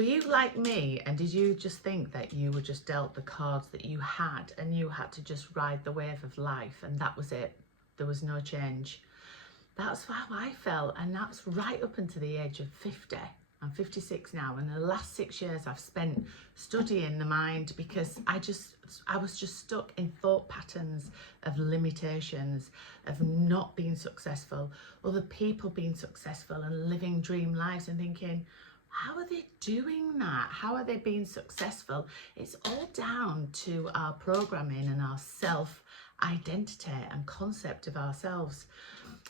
Were you like me, and did you just think that you were just dealt the cards that you had and you had to just ride the wave of life and that was it? There was no change. That's how I felt, and that's right up until the age of 50. I'm 56 now, and the last 6 years I've spent studying the mind because I was just stuck in thought patterns of limitations, of not being successful, other people being successful and living dream lives, and thinking, how are they doing that? How are they being successful? It's all down to our programming and our self identity and concept of ourselves.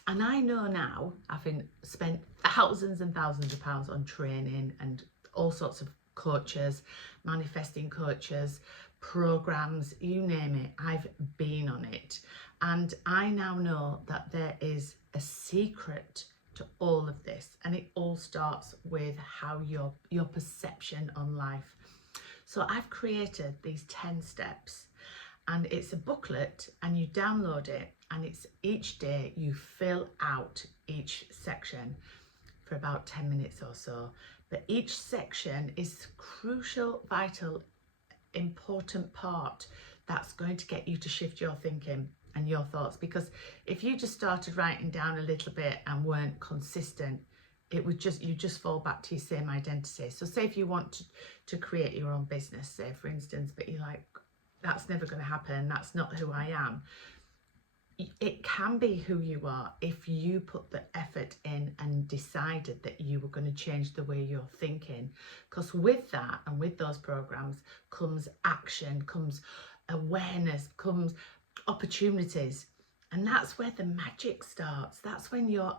And I know now, having spent thousands and thousands of pounds on training and all sorts of coaches, manifesting coaches, programs, you name it, I've been on it. And I now know that there is a secret to all of this, and it all starts with how your perception on life. So I've created these 10 steps, and it's a booklet, and you download it, and it's each day you fill out each section for about 10 minutes or so. But each section is crucial, vital, important part that's going to get you to shift your thinking and your thoughts. Because if you just started writing down a little bit and weren't consistent, it would you just fall back to your same identity. So say if you want to create your own business, say for instance, but you're like, that's never going to happen, that's not who I am. It can be who you are if you put the effort in and decided that you were going to change the way you're thinking. Because with that and with those programs comes action, comes awareness, comes opportunities, and that's where the magic starts. That's when your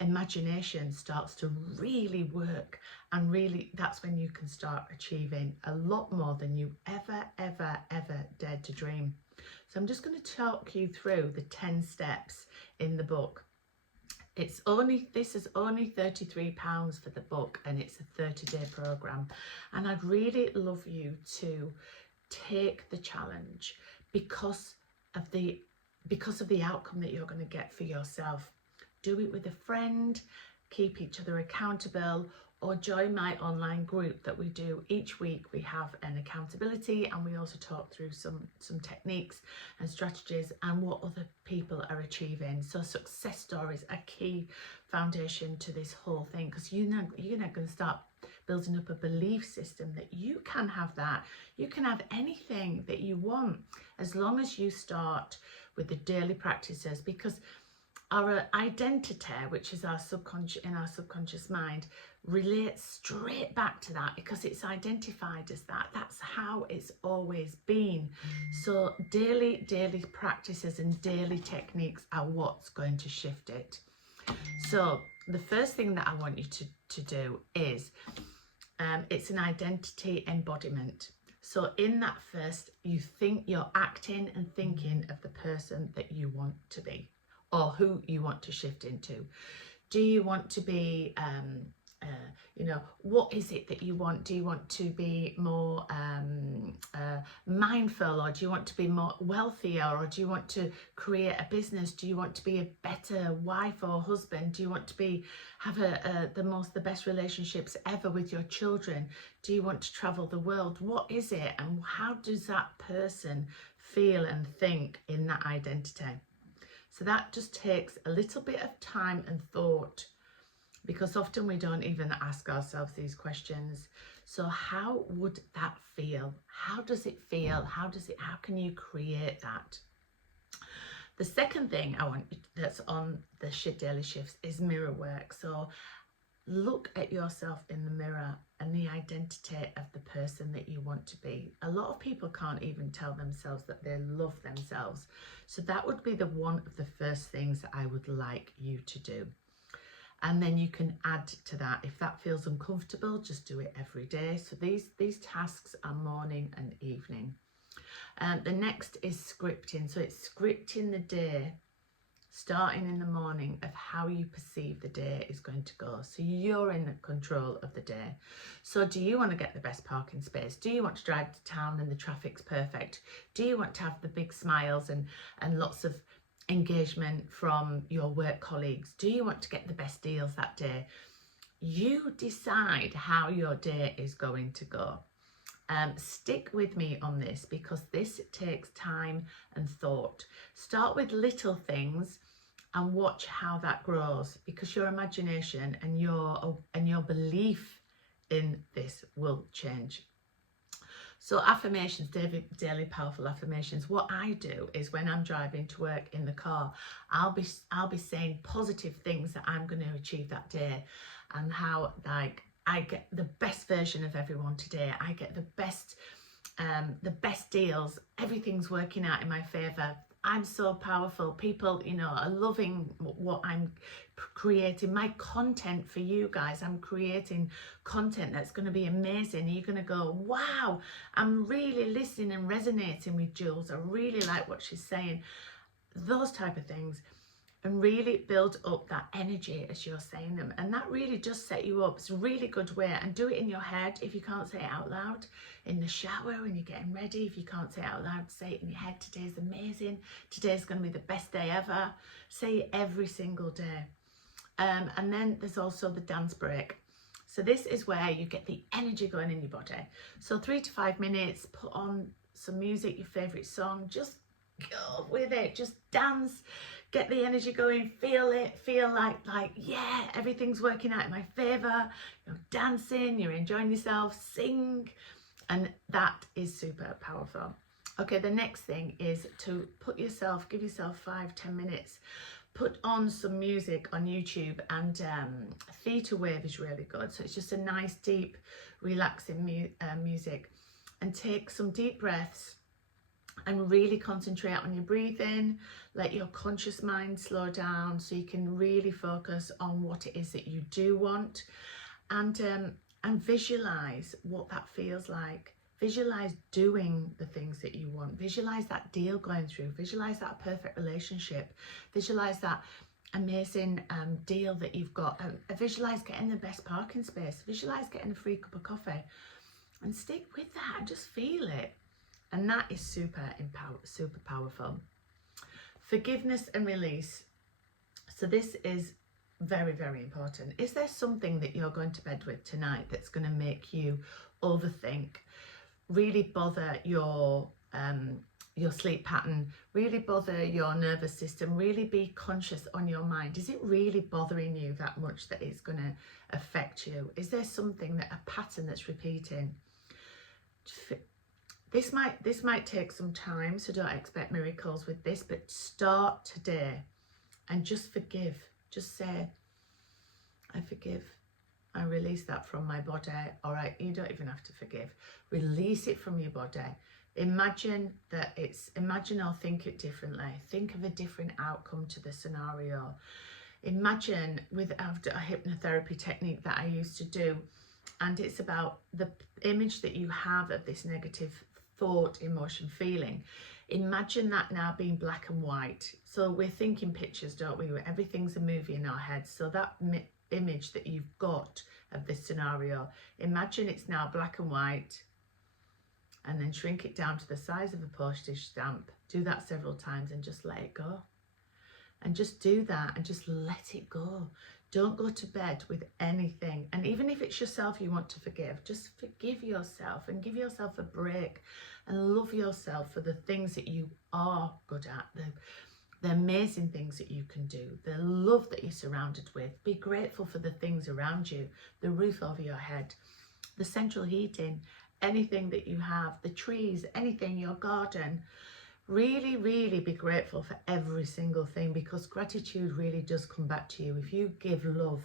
imagination starts to really work, and really that's when you can start achieving a lot more than you ever dared to dream. So I'm just going to talk you through the 10 steps in the book. This is only £33 for the book, and it's a 30-day program. And I'd really love you to take the challenge because of the outcome that you're going to get for yourself. Do it with a friend, keep each other accountable, or join my online group that we do each week. We have an accountability, and we also talk through some techniques and strategies and what other people are achieving. So success stories are key foundation to this whole thing, because you're not going to start building up a belief system that you can have that. You can have anything that you want as long as you start with the daily practices, because our identity, which is our subconscious mind, relates straight back to that because it's identified as that. That's how it's always been. So daily practices and daily techniques are what's going to shift it. So the first thing that I want you to do is it's an identity embodiment. So in that first, you're acting and thinking of the person that you want to be, or who you want to shift into. Do you want to be, what is it that you want? Do you want to be more mindful, or do you want to be more wealthier, or do you want to create a business? Do you want to be a better wife or husband? Do you want to have the best relationships ever with your children? Do you want to travel the world? What is it, and how does that person feel and think in that identity? So that just takes a little bit of time and thought, because often we don't even ask ourselves these questions. So how would that feel? How does it feel? How can you create that? The second thing that's on the daily shifts is mirror work. So look at yourself in the mirror and the identity of the person that you want to be. A lot of people can't even tell themselves that they love themselves. So that would be one of the first things that I would like you to do. And then you can add to that. If that feels uncomfortable, just do it every day. So these tasks are morning and evening. The next is scripting. So it's scripting the day, starting in the morning, of how you perceive the day is going to go. So you're in control of the day. So do you want to get the best parking space? Do you want to drive to town and the traffic's perfect? Do you want to have the big smiles and lots of engagement from your work colleagues? Do you want to get the best deals that day? You decide how your day is going to go. Stick with me on this because this takes time and thought. Start with little things and watch how that grows, because your imagination and your belief in this will change. So affirmations, daily powerful affirmations. What I do is when I'm driving to work in the car, I'll be saying positive things that I'm going to achieve that day, and how like I get the best version of everyone today. I get the best deals. Everything's working out in my favor. I'm so powerful. People, are loving what I'm creating. My content for you guys, I'm creating content that's going to be amazing. You're going to go, wow, I'm really listening and resonating with Jules. I really like what she's saying. Those type of things. And really build up that energy as you're saying them. And that really does set you up. It's a really good way. And do it in your head if you can't say it out loud. In the shower when you're getting ready, if you can't say it out loud, say it in your head. Today's amazing. Today's going to be the best day ever. Say it every single day. And then there's also the dance break. So this is where you get the energy going in your body. So 3 to 5 minutes, put on some music, your favourite song, just go with it, just dance. Get the energy going, feel it, feel like yeah, everything's working out in my favour. You're dancing, you're enjoying yourself, sing, and that is super powerful. Okay, the next thing is to give yourself 5-10 minutes. Put on some music on YouTube, and Theta Wave is really good. So it's just a nice, deep, relaxing music. And take some deep breaths and really concentrate on your breathing. Let your conscious mind slow down so you can really focus on what it is that you do want, and visualize what that feels like. Visualize doing the things that you want. Visualize that deal going through. Visualize that perfect relationship. Visualize that amazing deal that you've got. Visualize getting the best parking space. Visualize getting a free cup of coffee, and stick with that and just feel it. And that is super powerful. Forgiveness and release. So this is very, very important. Is there something that you're going to bed with tonight that's going to make you overthink, really bother your sleep pattern, really bother your nervous system, really be conscious on your mind? Is it really bothering you that much that it's going to affect you? Is there something, a pattern that's repeating? This might take some time, so don't expect miracles with this, but start today and just forgive. Just say, I forgive. I release that from my body. All right, you don't even have to forgive. Release it from your body. Imagine or think it differently. Think of a different outcome to the scenario. Imagine I've got a hypnotherapy technique that I used to do, and it's about the image that you have of this negative thought, emotion, feeling. Imagine that now being black and white. So we're thinking pictures, don't we? Everything's a movie in our heads. So that image that you've got of this scenario, imagine it's now black and white, and then shrink it down to the size of a postage stamp. Do that several times and just let it go. And just do that and just let it go. Don't go to bed with anything. And even if it's yourself you want to forgive, just forgive yourself and give yourself a break and love yourself for the things that you are good at, the amazing things that you can do, the love that you're surrounded with. Be grateful for the things around you, the roof over your head, the central heating, anything that you have, the trees, anything, your garden. Really, really be grateful for every single thing, because gratitude really does come back to you. If you give love,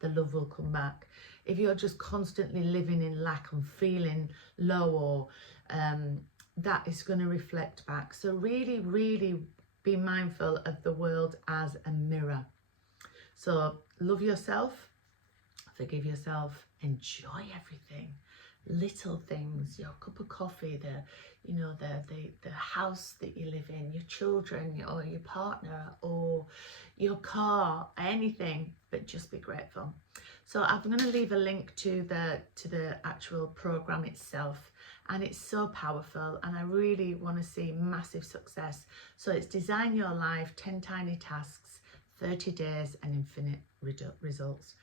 the love will come back. If you're just constantly living in lack and feeling low, or that is going to reflect back. So really, really be mindful of the world as a mirror. So love yourself, forgive yourself, enjoy everything. Little things, your cup of coffee, the house that you live in, your children, or your partner, or your car, anything, but just be grateful. So I'm going to leave a link to the actual program itself, and it's so powerful, and I really want to see massive success. So it's Design Your Life, 10 Tiny Tasks, 30 Days and Infinite Results.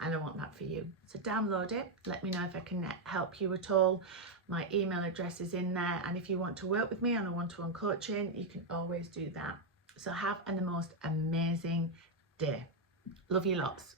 and I want that for you. So download it. Let me know if I can help you at all. My email address is in there, and if you want to work with me on a one-to-one coaching, you can always do that. So have the most amazing day. Love you lots.